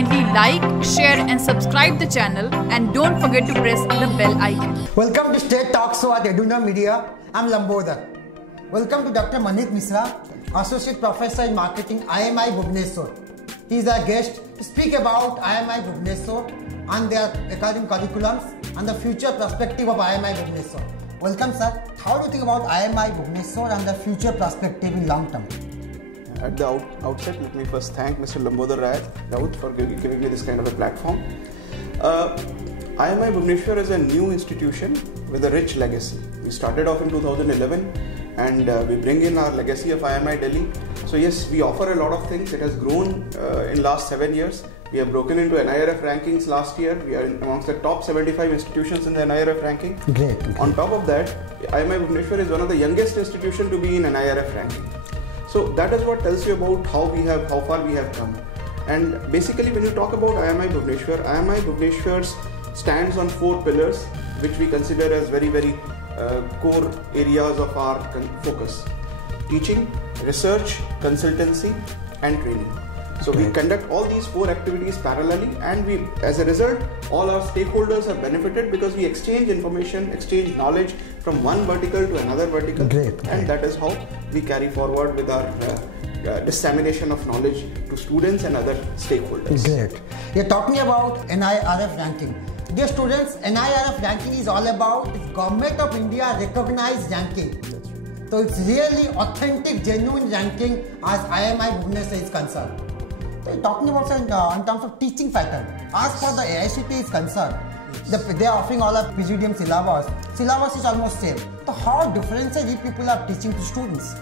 kindly like, share and subscribe the channel, and don't forget to press the bell icon. Welcome to State Talk Show at Eduna Media. I'm Lambodar. Welcome to Dr. Manit Misra, Associate Professor in Marketing, IMI Bhubaneswar. He is our guest to speak about IMI Bhubaneswar and their academic curriculums and the future perspective of IMI Bhubaneswar. Welcome, sir. How do you think about IMI Bhubaneswar and the future perspective in long term? At the outset, let me first thank Mr. Lambodar Raut for giving me this kind of a platform. IMI Bhubaneswar is a new institution with a rich legacy. We started off in 2011 and we bring in our legacy of IMI Delhi. So yes, we offer a lot of things. It has grown in last 7 years. We have broken into NIRF rankings last year. We are amongst the top 75 institutions in the NIRF ranking. Great. On top of that, IMI Bhubaneswar is one of the youngest institutions to be in NIRF ranking. So that is what tells you about how far we have come. And basically, when you talk about IMI Bhubaneswar stands on 4 pillars, which we consider as very core areas of our focus: teaching, research, consultancy, and training. So we conduct all these 4 activities parallelly, and as a result, all our stakeholders are benefited because we exchange information, exchange knowledge from one vertical to another vertical. Great. And that is how we carry forward with our dissemination of knowledge to students and other stakeholders. Great. You're talking about NIRF ranking. Dear students, NIRF ranking is all about Government of India recognized ranking. So it's really authentic, genuine ranking as IMI Bhubaneswar is concerned. So you're talking about in terms of teaching pattern. As far the AICT is concerned, they are offering all of PGDM syllabus. Syllabus is almost same. So how differential you people are teaching to students?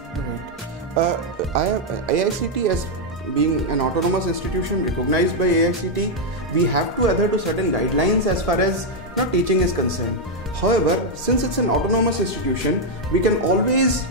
AICT, as being an autonomous institution recognized by AICT, we have to adhere to certain guidelines as far as teaching is concerned. However, since it's an autonomous institution, we can always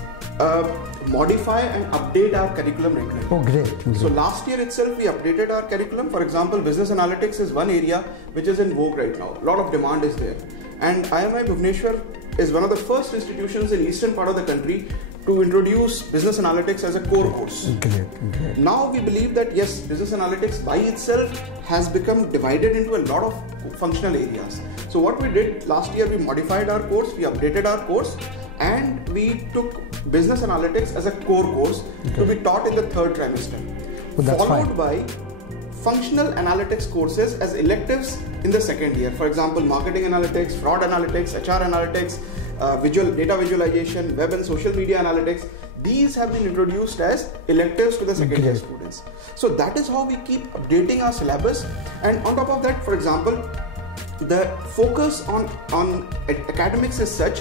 modify and update our curriculum regularly. Oh, great. So last year itself, we updated our curriculum. For example, business analytics is one area which is in vogue right now. A lot of demand is there. And IMI Bhubaneswar is one of the first institutions in eastern part of the country to introduce business analytics as a core course. Great. Now we believe that yes, business analytics by itself has become divided into a lot of functional areas. So what we did last year, we modified our course, we updated our course, and we took business analytics as a core course to be taught in the 3rd trimester, followed by functional analytics courses as electives in the 2nd year. For example, marketing analytics, fraud analytics, HR analytics, data visualization, web and social media analytics. These have been introduced as electives to the 2nd year students. So that is how we keep updating our syllabus. And on top of that, for example, the focus on academics is such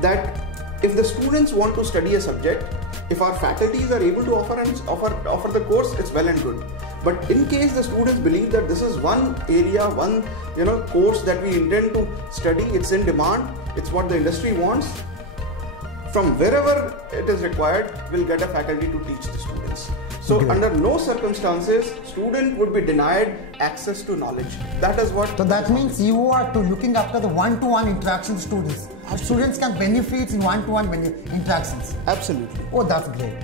that if the students want to study a subject, if our faculties are able to offer the course, it's well and good. But in case the students believe that this is one area, one course that we intend to study, it's in demand, it's what the industry wants, from wherever it is required, we'll get a faculty to teach the students. So under no circumstances, student would be denied access to knowledge. That is what. So that means you are looking after the one-to-one interaction with students. Students can benefit in one-to-one interactions. Absolutely. Oh, that's great.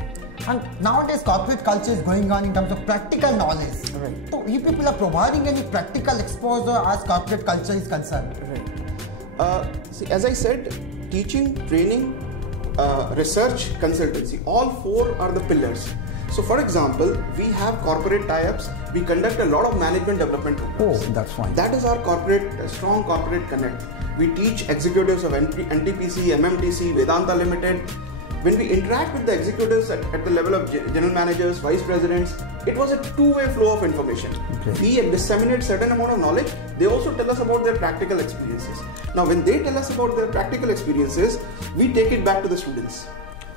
And nowadays corporate culture is going on in terms of practical knowledge. Right. So you people are providing any practical exposure as corporate culture is concerned. Right. See, as I said, teaching, training, research, consultancy, all 4 are the pillars. So for example, we have corporate tie-ups. We conduct a lot of management development programs. Oh, that's fine. That is our strong corporate connect. We teach executives of NTPC, MMTC, Vedanta Limited. When we interact with the executives at the level of general managers, vice presidents, it was a two-way flow of information. We disseminate certain amount of knowledge. They also tell us about their practical experiences. Now, when they tell us about their practical experiences, we take it back to the students.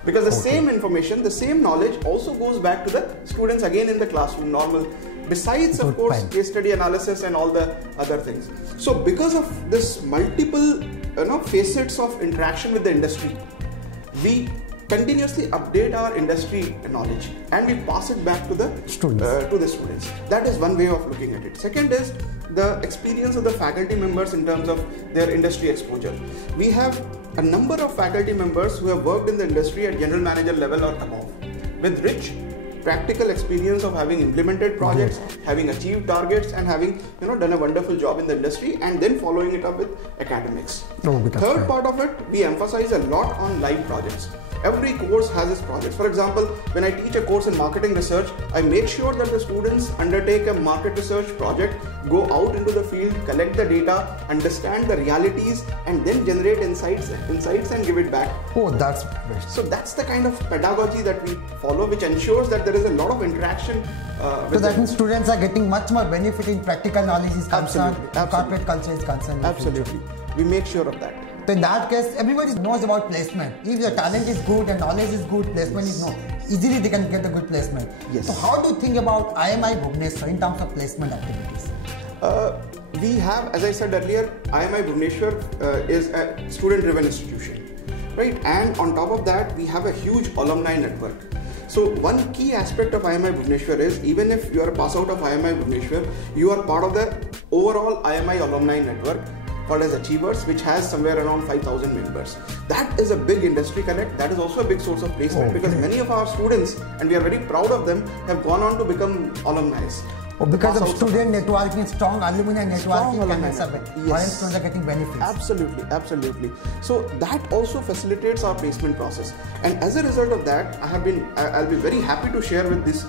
Because the same information, the same knowledge also goes back to the students again in the classroom, normal. Besides, of course, case study analysis and all the other things. So because of this multiple facets of interaction with the industry, we continuously update our industry knowledge and we pass it back to the students. That is one way of looking at it. Second is the experience of the faculty members in terms of their industry exposure. We have a number of faculty members who have worked in the industry at general manager level or above, with rich practical experience of having implemented projects, having achieved targets, and having done a wonderful job in the industry, and then following it up with academics. Third part of it, we emphasize a lot on live projects. Every course has its projects. For example, when I teach a course in marketing research, I make sure that the students undertake a market research project, go out into the field, collect the data, understand the realities, and then generate insights and give it back. Oh, that's best. So that's the kind of pedagogy that we follow, which ensures that there is a lot of interaction. So that means students are getting much more benefit in practical knowledge is concerned, corporate culture is concerned. Absolutely. We make sure of that. So in that case, everybody knows about placement. If the talent is good and knowledge is good, placement is no. Easily they can get a good placement. Yes. So how do you think about IMI Bhubaneswar in terms of placement activities? We have, as I said earlier, IMI Bhubaneswar is a student-driven institution, right? And on top of that, we have a huge alumni network. So one key aspect of IMI Bhubaneswar is, even if you are a pass out of IMI Bhubaneswar, you are part of the overall IMI alumni network called as Achievers, which has somewhere around 5,000 members. That is a big industry connect. That is also a big source of placement because many of our students, and we are very proud of them, have gone on to become alumni. Because of student networking, strong alumni networking, yes. Students are getting benefits. Absolutely. So that also facilitates our placement process. And as a result of that, I'll be very happy to share with this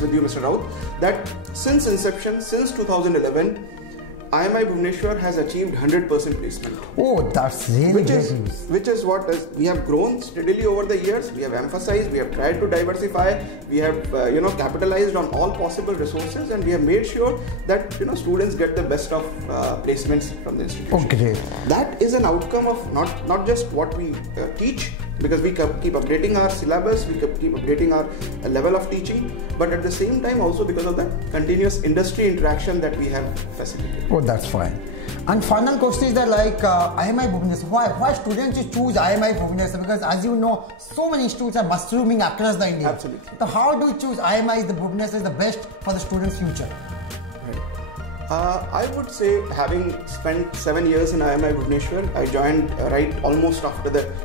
with you, Mr. Raut, that since inception, since 2011, IMI Bhubaneswar has achieved 100% placement. Oh, that's really great news. Which is what we have grown steadily over the years. We have emphasized, we have tried to diversify, we have capitalized on all possible resources, and we have made sure that students get the best of placements from the institution. Okay. That is an outcome of not just what we teach, because we keep updating our syllabus, we keep updating our level of teaching, but at the same time also because of the continuous industry interaction that we have facilitated. Oh, that's fine. And final question is that IMI Bhubaneswar, why students choose IMI Bhubaneswar? Because as you know, so many institutes are mushrooming across the India. Absolutely. So how do you choose IMI Bhubaneswar is the best for the students' future? I would say, having spent 7 years in IMI Bhubaneswar, I joined almost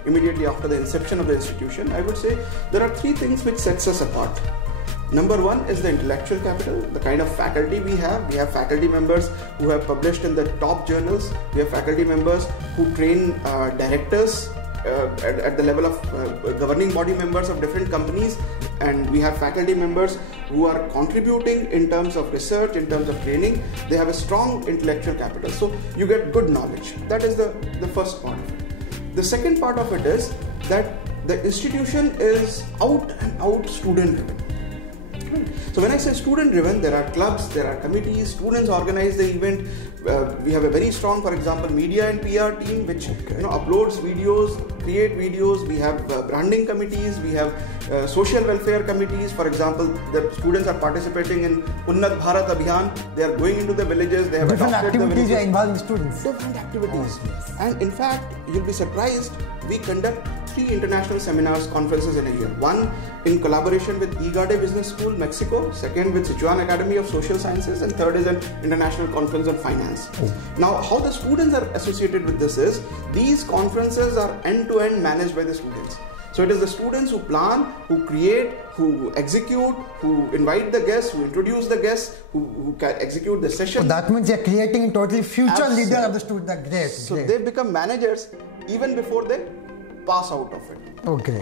immediately after the inception of the institution. I would say there are 3 things which sets us apart. Number 1 is the intellectual capital, the kind of faculty we have. We have faculty members who have published in the top journals. We have faculty members who train directors at the level of governing body members of different companies, and we have faculty members who are contributing in terms of research, in terms of training. They have a strong intellectual capital, so you get good knowledge. That is the first part of it. The second part of it is that the institution is out and out student driven. So when I say student driven, there are clubs, there are committees, students organize the event. We have a very strong, for example, media and PR team which uploads videos, create videos. We have branding committees, we have social welfare committees. For example, the students are participating in Unnat Bharat Abhiyan. They are going into the villages. They have different adopted the activities villages. are involving students. Different activities. Oh, yes. And in fact, you'll be surprised, we conduct 3 international seminars, conferences in a year. One in collaboration with IGADE Business School, Mexico. Second with Sichuan Academy of Social Sciences. And third is an international conference on finance. Oh. Now, how the students are associated with this is, these conferences are end-to-end managed by the students. So it is the students who plan, who create, who execute, who invite the guests, who introduce the guests, who execute the session. So that means they are creating a totally future leader of the student. That's great. So they become managers even before they pass out of it. Okay.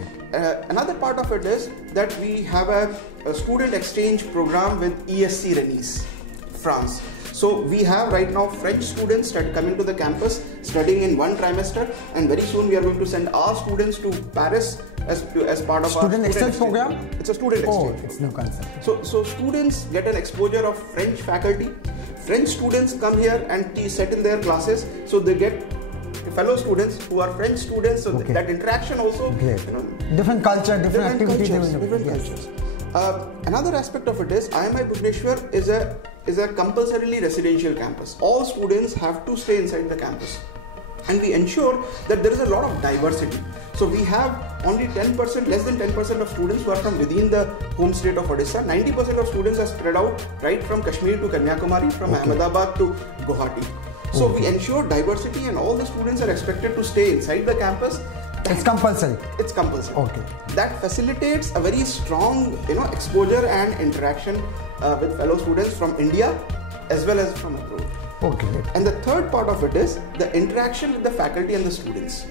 Another part of it is that we have a student exchange program with ESC Rennes, France. So we have right now French students coming to the campus, studying in 1 trimester, and very soon we are going to send our students to Paris as part of student our exchange program. It's a student exchange. Oh, it's new concept. So students get an exposure of French faculty. French students come here and set in their classes, so they get fellow students who are French students. So that interaction also, different culture, different activities. Different cultures. Another aspect of it is IMI Bhubaneswar is a compulsorily residential campus. All students have to stay inside the campus, and we ensure that there is a lot of diversity. So we have only 10%, less than 10% of students who are from within the home state of Odisha. 90% of students are spread out right from Kashmir to Kanyakumari, from Ahmedabad to Guwahati. So we ensure diversity, and all the students are expected to stay inside the campus. It's compulsory. It's compulsory. Okay. That facilitates a very strong, exposure and interaction with fellow students from India as well as from abroad. Okay. And the third part of it is the interaction with the faculty and the students.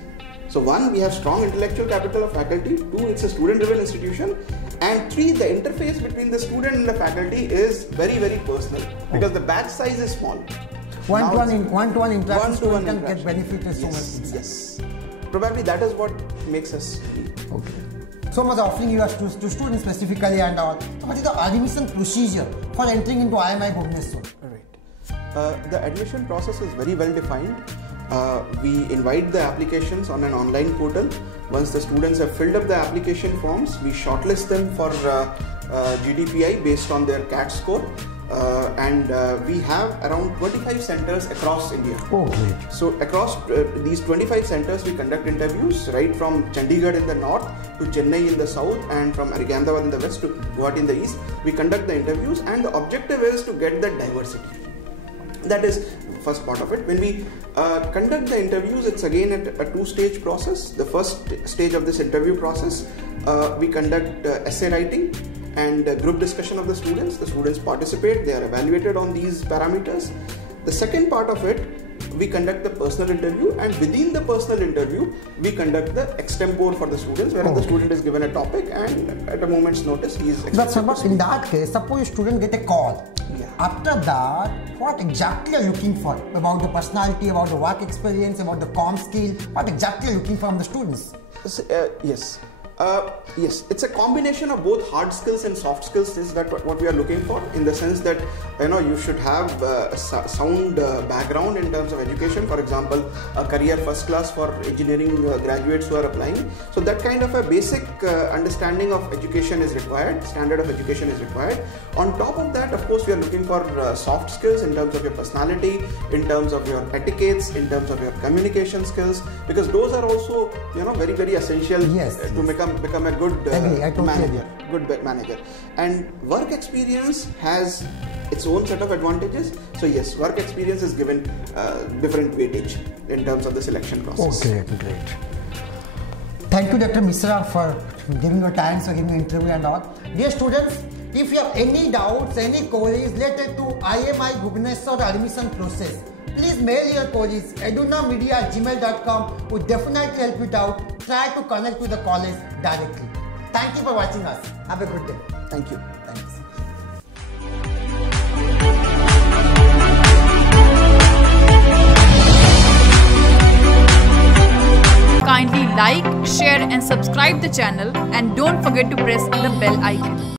So one, we have strong intellectual capital of faculty. Two, it's a student-driven institution. And three, the interface between the student and the faculty is very, very personal because the batch size is small. One-to-one interaction, student can get benefit so much. Yes. Probably that is what makes us unique. Okay. So much offering you are to students specifically and all. So what is the admission procedure for entering into IMI Bhubaneswar? Right. The admission process is very well defined. We invite the applications on an online portal. Once the students have filled up the application forms, we shortlist them for GDPI based on their CAT score. And we have around 25 centers across India. Oh, great. So across these 25 centers, we conduct interviews right from Chandigarh in the north to Chennai in the south and from Ahmedabad in the west to Guwahati in the east. We conduct the interviews and the objective is to get the diversity. That is first part of it. When we conduct the interviews, it's again a two-stage process. The first stage of this interview process, we conduct essay writing and group discussion of the students. The students participate, they are evaluated on these parameters. The second part of it, we conduct the personal interview, and within the personal interview, we conduct the extempore for the students, where the student is given a topic and at a moment's notice he is expected. But in that case, suppose a student get a call. Yeah. After that, what exactly are you looking for? About the personality, about the work experience, about the comm skill? What exactly are you looking for from the students? Yes. Yes, it's a combination of both hard skills and soft skills. Is that what we are looking for? In the sense that you should have a sound background in terms of education. For example, a career first class for engineering graduates who are applying. So that kind of a basic understanding of education is required. Standard of education is required. On top of that, of course, we are looking for soft skills in terms of your personality, in terms of your etiquettes, in terms of your communication skills, because those are also very, very essential to become a good manager. And work experience has its own set of advantages. So yes, work experience is given different weightage in terms of the selection process. Okay, great. Thank you, Dr. Misra, for giving your time, for giving an interview and all. Dear students, if you have any doubts, any queries related to IMI Bhubaneswar admission process, please mail your queries. edunamedia@gmail.com would definitely help you out. Try to connect with the college directly. Thank you for watching us. Have a good day. Thank you. Thanks. Kindly like, share and subscribe the channel and don't forget to press the bell icon.